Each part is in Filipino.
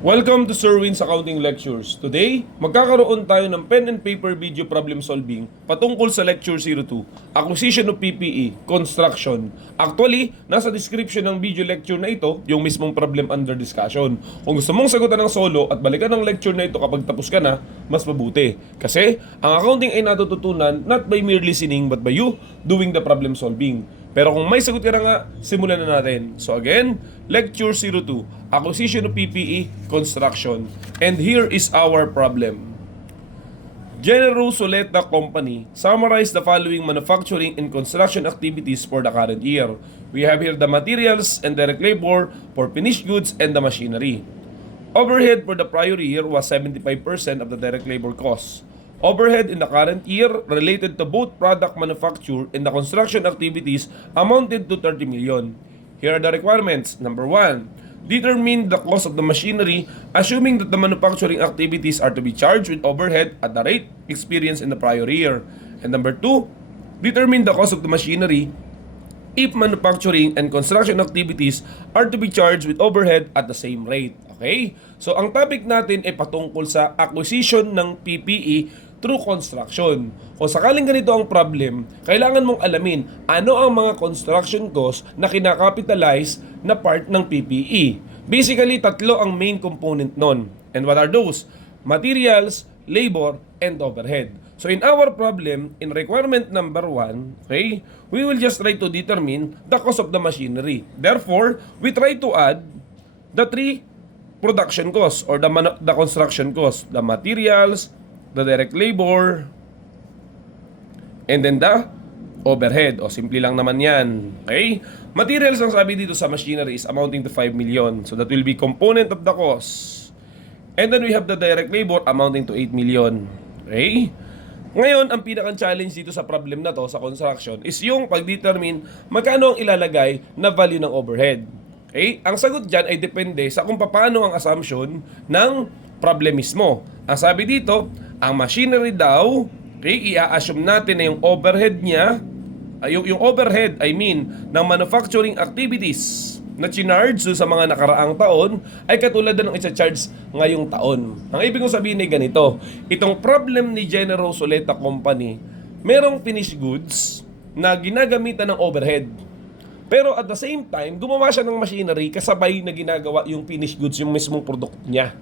Welcome to Sir Win's Accounting Lectures. Today, magkakaroon tayo ng pen and paper video problem solving patungkol sa Lecture 02, Acquisition of PPE, Construction. Actually, nasa description ng video lecture na ito, yung mismong problem under discussion. Kung gusto mong sagutan ng solo at balikan ng lecture na ito kapag tapos ka na, mas mabuti. Kasi, ang accounting ay natututunan not by mere listening but by you doing the problem solving. Pero kung may sagot ka na nga, simulan na natin. So again, Lecture 02, Acquisition of PPE, Construction. And here is our problem. General Soleta Company summarized the following manufacturing and construction activities for the current year. We have here the materials and direct labor for finished goods and the machinery. Overhead for the prior year was 75% of the direct labor costs. Overhead in the current year related to both product manufacture and the construction activities amounted to 30 million. Here are the requirements. Number 1, determine the cost of the machinery assuming that the manufacturing activities are to be charged with overhead at the rate experienced in the prior year. And number 2, determine the cost of the machinery if manufacturing and construction activities are to be charged with overhead at the same rate. Okay? So ang topic natin ay patungkol sa acquisition ng PPE through construction. Kung sakaling ganito ang problem, kailangan mong alamin ano ang mga construction costs na kinakapitalize na part ng PPE. Basically, tatlo ang main component nun. And what are those? Materials, labor, and overhead. So in our problem, in requirement number 1, okay, we will just try to determine the cost of the machinery. Therefore, we try to add the three production costs or the construction costs, the materials, the direct labor, and then the overhead. O, simple lang naman yan. Okay? Materials ang sabi dito sa machinery is amounting to 5 million. So, that will be component of the cost. And then we have the direct labor amounting to 8 million. Okay? Ngayon, ang pinaka-challenge dito sa problem na to, sa construction, is yung pag-determine magkano ang ilalagay na value ng overhead. Okay? Ang sagot dyan ay depende sa kung paano ang assumption ng problem mismo. Ang sabi dito, ang machinery daw, okay, i-assume natin na yung overhead niya, yung overhead, I mean, ng manufacturing activities na chinarge sa mga nakaraang taon ay katulad ng isa-charge ngayong taon. Ang ibig kong sabihin ay ganito, itong problem ni General Soleta Company, merong finished goods na ginagamitan ng overhead. Pero at the same time, gumawa siya ng machinery kasabay na ginagawa yung finished goods, yung mismong product niya.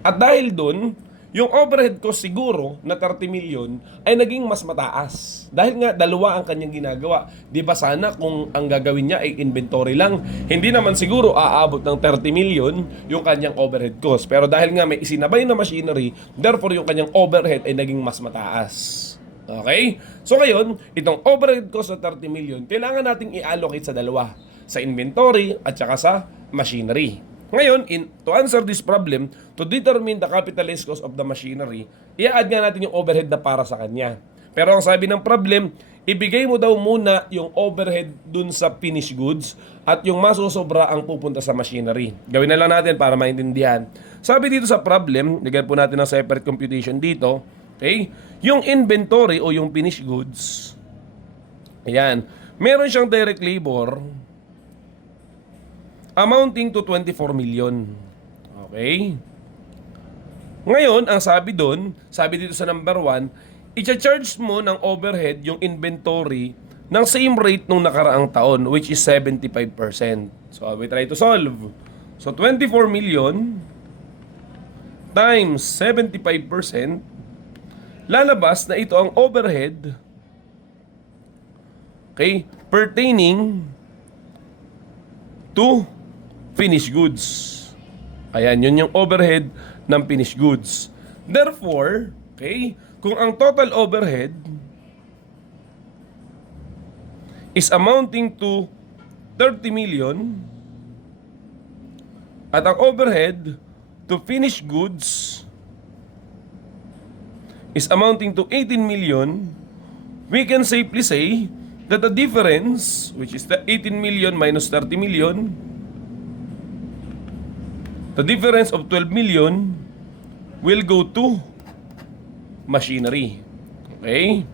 At dahil dun, yung overhead ko siguro na 30 million ay naging mas mataas. Dahil nga dalawa ang kanyang ginagawa. Di ba sana kung ang gagawin niya ay inventory lang, hindi naman siguro aabot ng 30 million yung kanyang overhead cost. Pero dahil nga may isinabay na machinery, therefore yung kanyang overhead ay naging mas mataas. Okay? So ngayon, itong overhead cost na 30 million, kailangan nating i-allocate sa dalawa. Sa inventory at saka sa machinery. Ngayon, to answer this problem, to determine the capitalized cost of the machinery, i-add nga natin yung overhead na para sa kanya. Pero ang sabi ng problem, ibigay mo daw muna yung overhead dun sa finished goods at yung masusobra ang pupunta sa machinery. Gawin na lang natin para maintindihan. Sabi dito sa problem, lagyan po natin ng separate computation dito, okay? Yung inventory o yung finished goods, ayan, meron siyang direct labor amounting to 24 million. Okay? Ngayon, ang sabi doon, sabi dito sa number 1, i-charge mo ng overhead yung inventory ng same rate nung nakaraang taon, which is 75%. So, we try to solve. So, 24 million times 75%, lalabas na ito ang overhead, okay, pertaining to finished goods. Ayan, yun yung overhead ng finished goods. Therefore, okay, kung ang total overhead is amounting to 30 million at ang overhead to finished goods is amounting to 18 million, we can safely say that the difference, which is the 18 million minus 30 million, the difference of 12 million will go to machinery. Okay?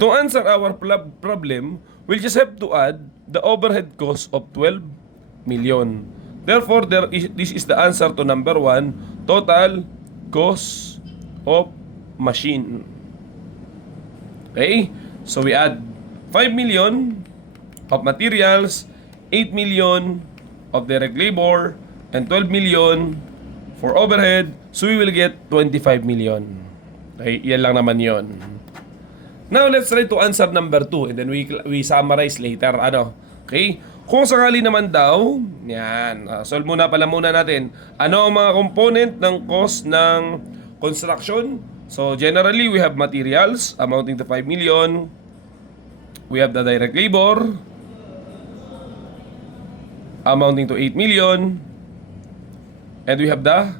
To answer our problem, we'll just have to add the overhead cost of 12 million. Therefore, this is the answer to number 1, total cost of machine. Okay? So we add 5 million of materials, 8 million of direct labor, and 12 million for overhead. So we will get 25 million. Okay? Yan lang naman yon. Now, let's try to answer number 2 and then we summarize later. Okay? Kung sakali naman daw, yan, solve muna natin. Ano ang mga component ng cost ng construction? So, generally, we have materials amounting to 5 million. We have the direct labor amounting to 8 million. And we have the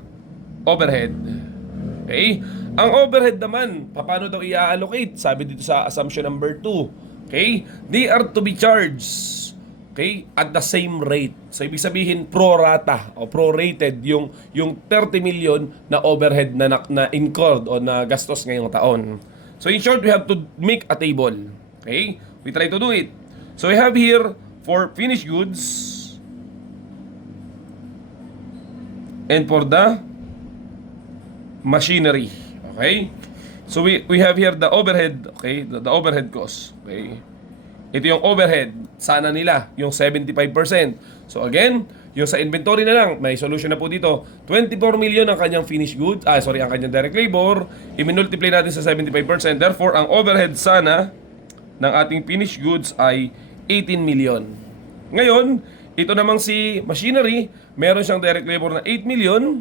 overhead. Okay? Ang overhead naman, paano daw i-allocate? Sabi dito sa assumption number 2. Okay? They are to be charged, okay, at the same rate. So, ibig sabihin, pro rata o prorated yung 30 million na overhead na incurred o na gastos ngayong taon. So, in short, we have to make a table. Okay? We try to do it. So, we have here for finished goods and for the machinery. Okay? So, we have here the overhead, okay? The overhead cost. Okay? Ito yung overhead. Sana nila, yung 75%. So again, yung sa inventory na lang, may solution na po dito. 24 million ang kanyang finished goods, ang kanyang direct labor. I-multiply natin sa 75%. Therefore, ang overhead sana ng ating finished goods ay 18 million. Ngayon, ito namang si machinery, meron siyang direct labor na 8 million.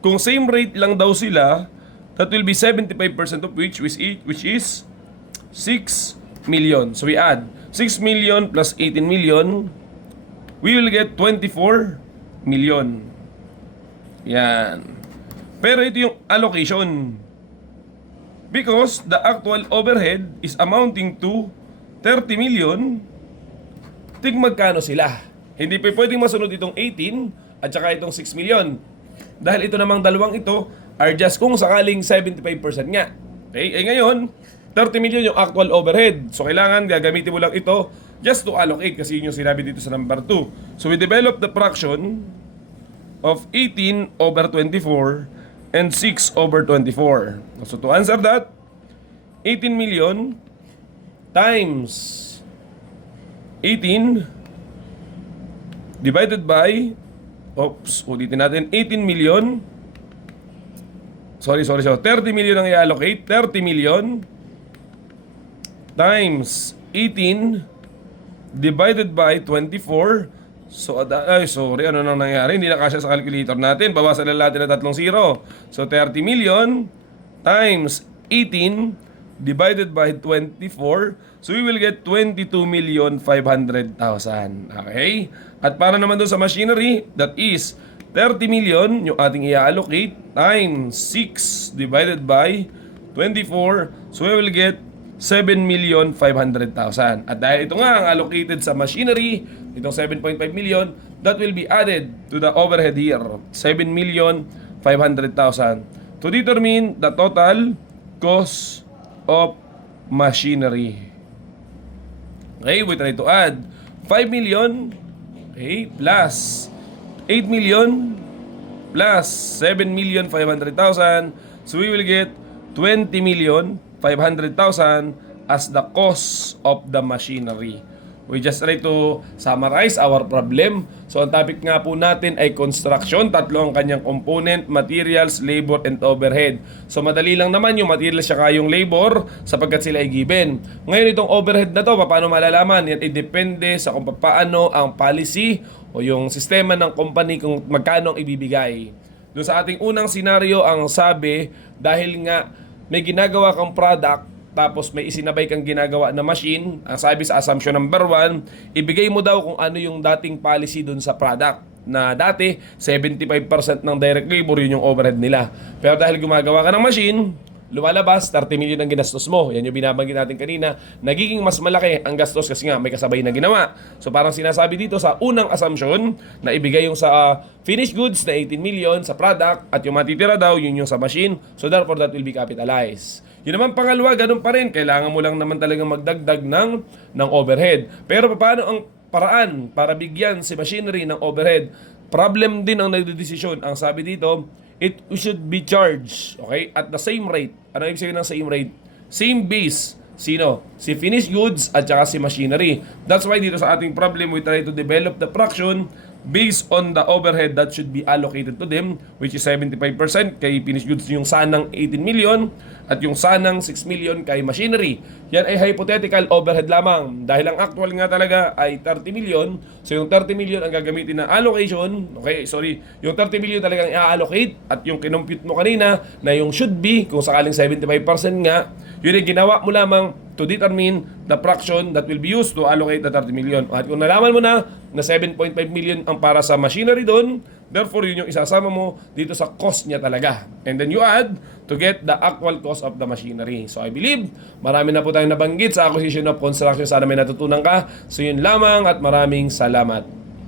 Kung same rate lang daw sila, that will be 75% of which is 6 million. So we add 6 million plus 18 million, we will get 24 million. Yan. Pero ito yung allocation. Because the actual overhead is amounting to 30 million, tig magkano sila? Hindi pa pwedeng masunod itong 18 at saka itong 6 million. Dahil ito namang dalawang ito are just kung sakaling 75% nga. Okay? Ngayon, 30 million yung actual overhead. So, kailangan gagamitin mo lang ito just to allocate kasi yun yung sinabi dito sa number 2. So, we develop the fraction of 18 over 24 and 6 over 24. So, to answer that, 18 million times 18 divided by, ulitin natin, 18 million, 30 million ang i-allocate, 30 million times 18 divided by 24. So, ano nang nangyari? Hindi na kasya sa calculator natin. Bawasan lang natin na 3 0. So, 30 million times 18 divided by 24. So, we will get 22,500,000. Okay? At para naman doon sa machinery, that is 30 million yung ating i-allocate times 6 divided by 24. So, we will get 7,500,000. At dahil ito nga ang allocated sa machinery, itong 7.5 million, that will be added to the overhead here, 7,500,000, to determine the total cost of machinery. Okay, we try to add 5 million, okay, plus 8 million, plus 7,500,000. So we will get 20,500,000 as the cost of the machinery. We just try to summarize our problem. So, ang topic nga po natin ay construction. 3 ang kanyang component, materials, labor, and overhead. So, madali lang naman yung materials saka yung labor sapagkat sila ay given. Ngayon, itong overhead na to, paano malalaman? Yan ay depende sa kung paano ang policy o yung sistema ng company kung magkano ang ibibigay. Doon sa ating unang senaryo, ang sabi, dahil nga may ginagawa kang product, tapos may isinabay kang ginagawa na machine, ang sabi sa assumption number 1, ibigay mo daw kung ano yung dating policy dun sa product. Na dati, 75% ng direct labor, yun yung overhead nila. Pero dahil gumagawa ka ng machine, lumalabas, 30 million ang ginastos mo. Yan yung binabanggit natin kanina. Nagiging mas malaki ang gastos kasi nga may kasabay na ginawa. So parang sinasabi dito sa unang assumption na ibigay yung sa finished goods na 18 million sa product at yung matitira daw, yun yung sa machine. So therefore, that will be capitalized. Yun naman pangalawa, ganun pa rin. Kailangan mo lang naman talagang magdagdag ng overhead. Pero paano ang paraan para bigyan si machinery ng overhead. Problem din ang nagdedesisyon. Ang sabi dito, it should be charged, okay, at the same rate. Ano ibig sabihin ng same rate? Same base. Sino? Si finished goods at saka si machinery. That's why dito sa ating problem, we try to develop the fraction based on the overhead that should be allocated to them, which is 75% kay finished goods yung sanang 18 million at yung sanang 6 million kay machinery. Yan ay hypothetical overhead lamang dahil ang actual nga talaga ay 30 million. So yung 30 million ang gagamitin na allocation, okay, sorry, yung 30 million talagang i-allocate at yung kinompute mo kanina na yung should be, kung sakaling 75% nga, yun ay ginawa mo lamang to determine the fraction that will be used to allocate the 30 million. At kung nalaman mo na 7.5 million ang para sa machinery doon, therefore yun yung isasama mo dito sa cost niya talaga. And then you add to get the actual cost of the machinery. So I believe, marami na po tayong nabanggit sa acquisition of construction. Sana may natutunan ka. So yun lamang at maraming salamat.